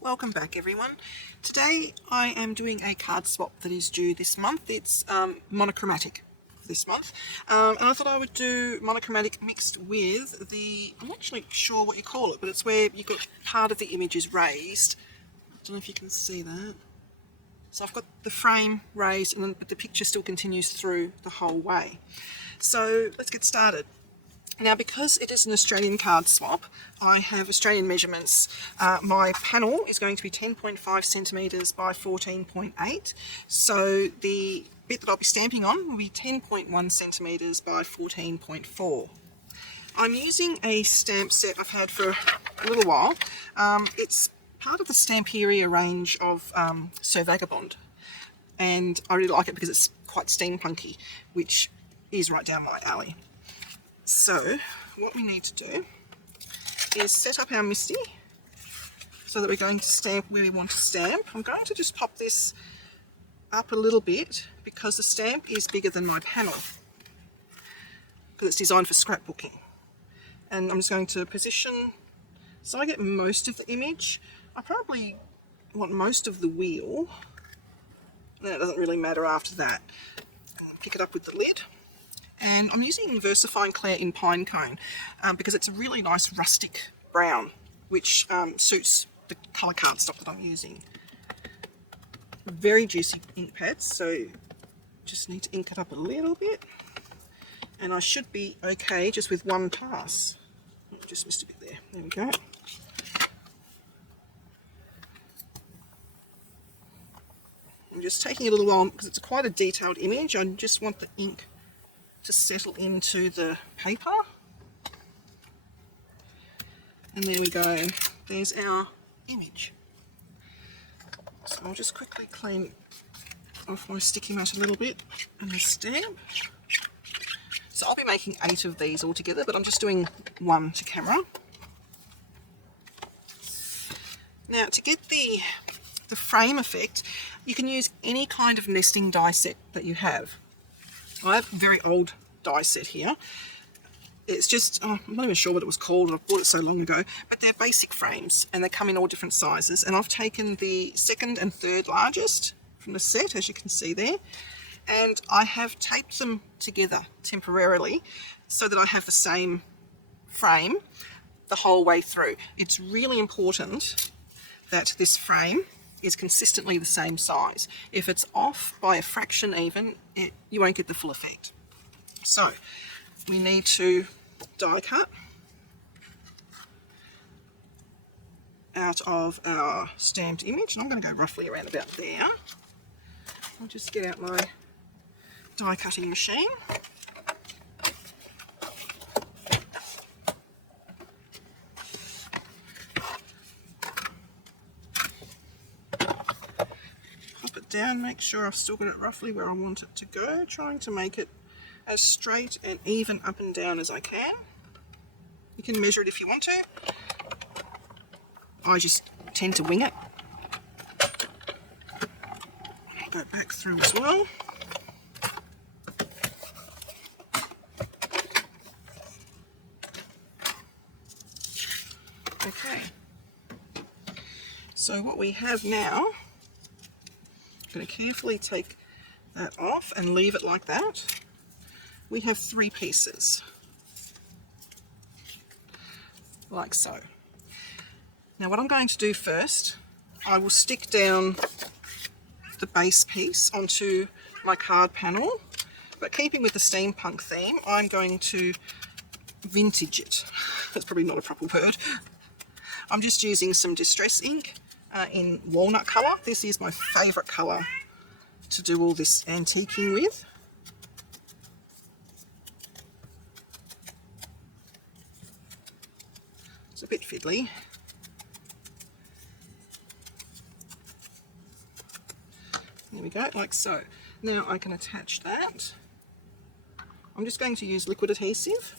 Welcome back everyone. Today I am doing a card swap that is due this month. It's monochromatic this month, and I thought I would do monochromatic mixed with I'm not actually sure what you call it, but it's where you get part of the image is raised. I don't know if you can see that. So I've got the frame raised, but the picture still continues through the whole way. So let's get started. Now, because it is an Australian card swap, I have Australian measurements. My panel is going to be 10.5 centimetres by 14.8. So the bit that I'll be stamping on will be 10.1 centimetres by 14.4. I'm using a stamp set I've had for a little while. It's part of the Stamperia range of Sir Vagabond. And I really like it because it's quite steampunky, which is right down my alley. So what we need to do is set up our MISTI so that we're going to stamp where we want to stamp. I'm going to just pop this up a little bit because the stamp is bigger than my panel because it's designed for scrapbooking. And I'm just going to position so I get most of the image. I probably want most of the wheel, and then it doesn't really matter after that. Pick it up with the lid. And I'm using VersaFine Clair in Pinecone because it's a really nice rustic brown, which suits the colour cardstock that I'm using. Very juicy ink pads, so just need to ink it up a little bit. And I should be okay just with one pass. Oh, just missed a bit there. There we go. I'm just taking a little while because it's quite a detailed image. I just want the ink to settle into the paper. And there we go. There's our image. So I'll just quickly clean off my sticky mat a little bit and the stamp. So I'll be making 8 of these altogether, but I'm just doing 1 to camera. Now, to get the frame effect, you can use any kind of nesting die set that you have. I have a very old die set here. It's just, I'm not even sure what it was called, I bought it so long ago, but they're basic frames and they come in all different sizes, and I've taken the second and third largest from the set, as you can see there, and I have taped them together temporarily so that I have the same frame the whole way through. It's really important that this frame is consistently the same size. If it's off by a fraction even, you won't get the full effect. So we need to die cut out of our stamped image, and I'm going to go roughly around about there. I'll just get out my die cutting machine. Down, make sure I've still got it roughly where I want it to go, trying to make it as straight and even up and down as I can. You can measure it if you want to. I just tend to wing it. I'll go back through as well. Okay, so what we have now, I'm going to carefully take that off and leave it like that. We have 3 pieces, like so. Now what I'm going to do first, I will stick down the base piece onto my card panel, but keeping with the steampunk theme, I'm going to vintage it. That's probably not a proper word. I'm just using some distress ink in walnut colour. This is my favourite colour to do all this antiquing with. It's a bit fiddly. There we go, like so. Now I can attach that. I'm just going to use liquid adhesive.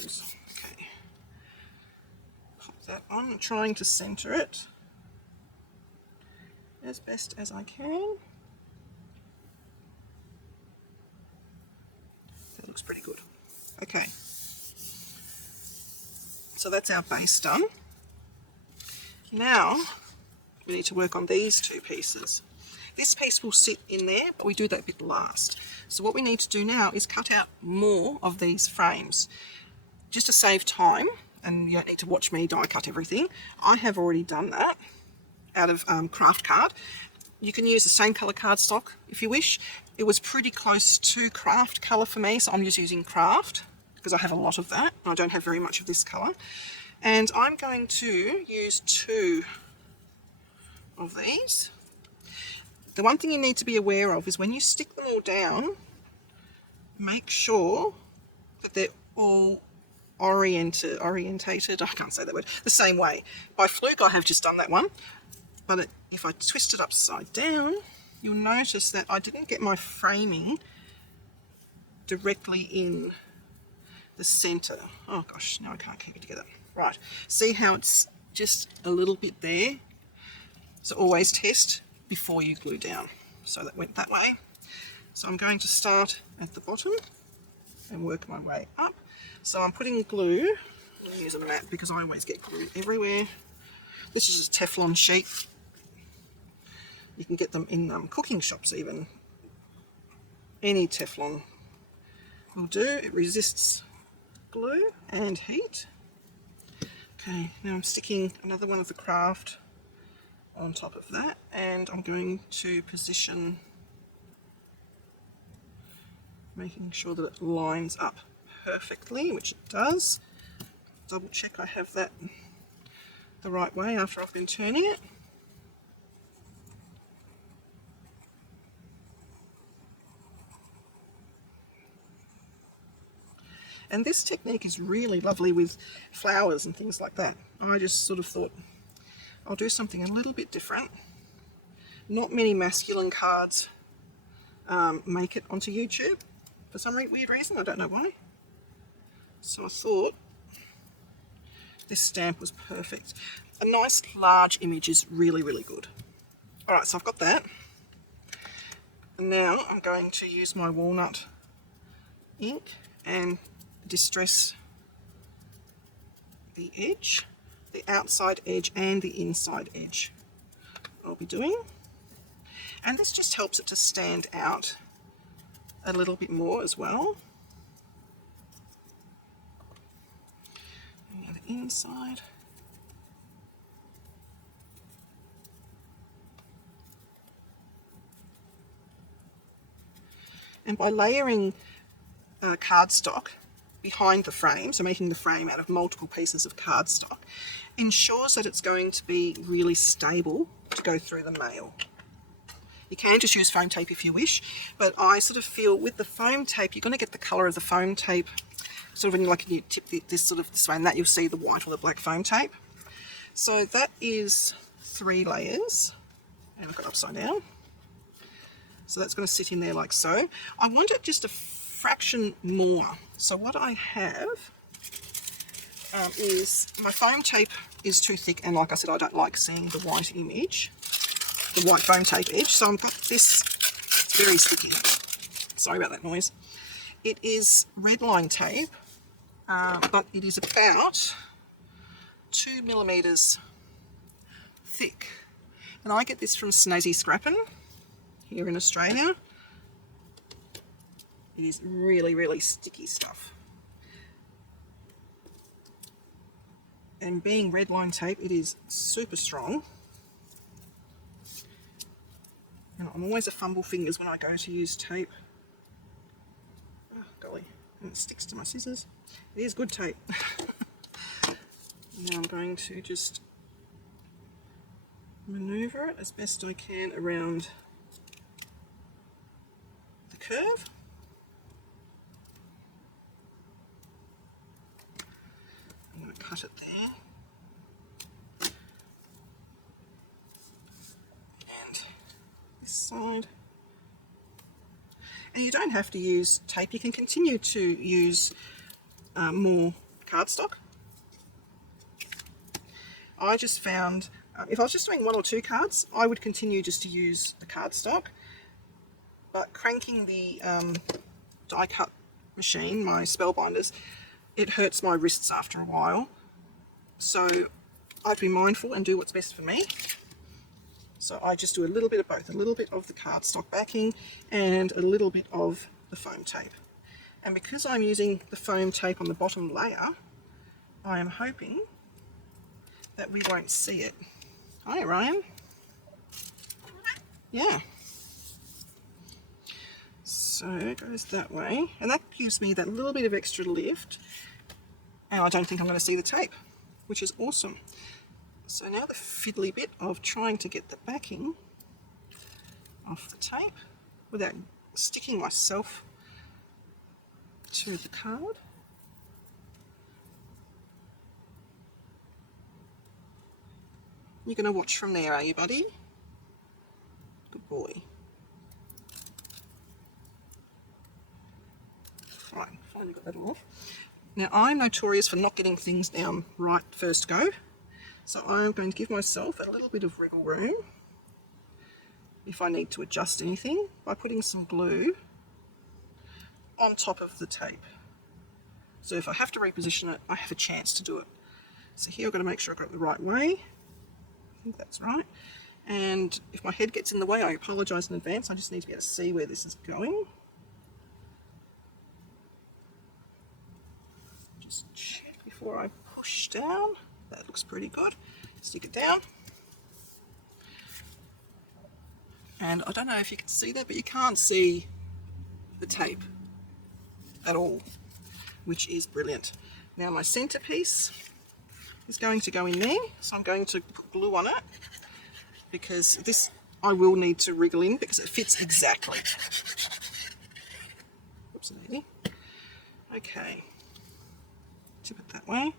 Okay. Pop that on. I'm trying to centre it as best as I can. looks pretty good. Okay, so that's our base done. Now we need to work on these two pieces. This piece will sit in there, but we do that bit last. So what we need to do now is cut out more of these frames. Just to save time, and you don't need to watch me die cut everything, I have already done that out of craft card. You can use the same colour cardstock if you wish. It was pretty close to craft colour for me, so I'm just using craft because I have a lot of that. I don't have very much of this colour. And I'm going to use 2 of these. The one thing you need to be aware of is when you stick them all down, make sure that they're all orientated, I can't say that word, the same way. By fluke I have just done that one, but if I twist it upside down, you'll notice that I didn't get my framing directly in the centre. Oh gosh, now I can't keep it together. Right, see how it's just a little bit there? So always test before you glue down. So that went that way. So I'm going to start at the bottom and work my way up. So I'm putting glue. I'm going to use a mat because I always get glue everywhere. This is a Teflon sheet. You can get them in cooking shops even. Any Teflon will do. It resists glue and heat. Okay, now I'm sticking another one of the craft on top of that, and I'm going to position, making sure that it lines up perfectly, which it does. Double check I have that the right way after I've been turning it. And this technique is really lovely with flowers and things like that. I just sort of thought I'll do something a little bit different. Not many masculine cards make it onto YouTube for some weird reason, I don't know why. So I thought this stamp was perfect. A nice large image is really, really good. Alright, so I've got that. And now I'm going to use my walnut ink and distress the edge, the outside edge and the inside edge I'll be doing. And this just helps it to stand out a little bit more as well. And the inside. And by layering cardstock behind the frame, so making the frame out of multiple pieces of cardstock, ensures that it's going to be really stable to go through the mail. You can just use foam tape if you wish, but I sort of feel with the foam tape, you're going to get the colour of the foam tape, sort of when you tip this sort of this way and that, you'll see the white or the black foam tape. So that is 3 layers, and I've got upside down. So that's going to sit in there like so. I want it just a fraction more. So what I have is my foam tape is too thick, and like I said, I don't like seeing the white image, the white foam tape edge. So I've got this, it's very sticky. Sorry about that noise. It is red line tape, but it is about 2 millimeters thick. And I get this from Snazzy Scrappin' here in Australia. It is really, really sticky stuff. And being red line tape, it is super strong. And I'm always a fumble fingers when I go to use tape. Oh, golly, and it sticks to my scissors. It is good tape. Now I'm going to just maneuver it as best I can around the curve. I'm going to cut it there. And this side. And you don't have to use tape, you can continue to use more cardstock. I just found, if I was just doing 1 or 2 cards, I would continue just to use the cardstock, but cranking the die cut machine, my spellbinders, it hurts my wrists after a while. So I have to be mindful and do what's best for me. So I just do a little bit of both, a little bit of the cardstock backing and a little bit of the foam tape. And because I'm using the foam tape on the bottom layer, I am hoping that we won't see it. Hi, Ryan. Yeah. So it goes that way, and that gives me that little bit of extra lift, and I don't think I'm going to see the tape, which is awesome. So now the fiddly bit of trying to get the backing off the tape without sticking myself to the card. You're going to watch from there, are you, buddy? Good boy. Right, finally got that off. Now I'm notorious for not getting things down right first go, so I'm going to give myself a little bit of wriggle room if I need to adjust anything by putting some glue on top of the tape. So if I have to reposition it, I have a chance to do it. So here I've got to make sure I got it the right way. I think that's right. And if my head gets in the way, I apologise in advance. I just need to be able to see where this is going. Just check before I push down. That looks pretty good. Stick it down. And I don't know if you can see that, but you can't see the tape at all, which is brilliant. Now my centerpiece is going to go in there, so I'm going to put glue on it, because this I will need to wriggle in because it fits exactly. Oops, okay, tip it that way,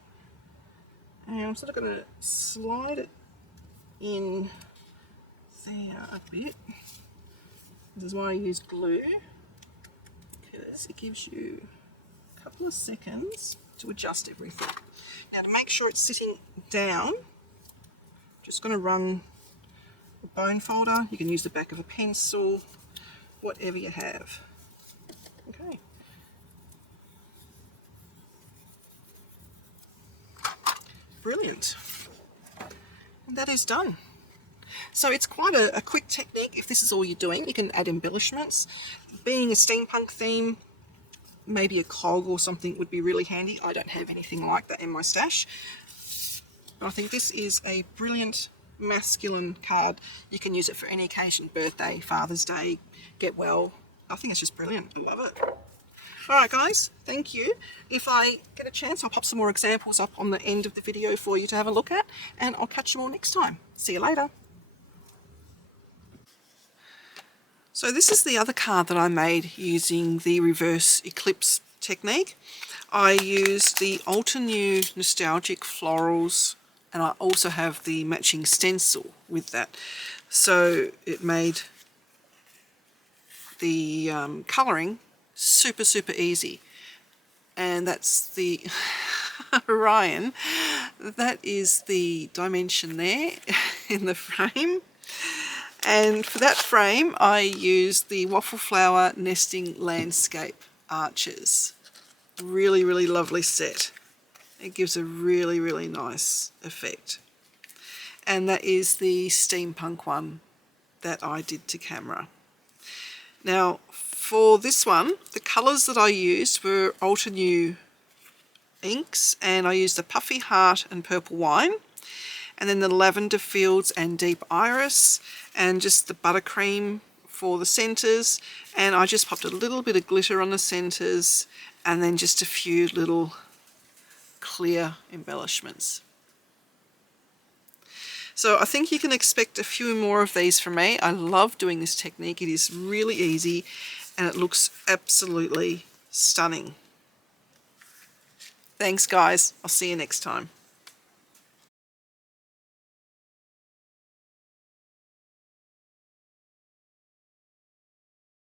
and I'm sort of going to slide it in there a bit. This is why I use glue, because it gives you a couple of seconds to adjust everything. Now to make sure it's sitting down, just going to run a bone folder. You can use the back of a pencil, whatever you have. Okay. Brilliant. And that is done. So it's quite a quick technique if this is all you're doing. You can add embellishments. Being a steampunk theme, maybe a cog or something would be really handy. I don't have anything like that in my stash. But I think this is a brilliant masculine card. You can use it for any occasion, birthday, Father's Day, get well. I think it's just brilliant. I love it. Alright guys, thank you. If I get a chance, I'll pop some more examples up on the end of the video for you to have a look at, and I'll catch you all next time. See you later. So this is the other card that I made using the Reverse Eclipse technique. I used the the-crafty-w nostalgic florals, and I also have the matching stencil with that. So it made the colouring super easy. And that's the Ryan, that is the dimension there in the frame. And for that frame I used the waffle flower nesting landscape arches. Really lovely set. It gives a really nice effect. And that is the steampunk one that I did to camera. Now for this one, the colours that I used were the-crafty-w inks, and I used the Puffy Heart and Purple Wine, and then the Lavender Fields and Deep Iris, and just the buttercream for the centres, and I just popped a little bit of glitter on the centres, and then just a few little clear embellishments. So I think you can expect a few more of these from me. I love doing this technique. It is really easy and it looks absolutely stunning. Thanks guys. I'll see you next time.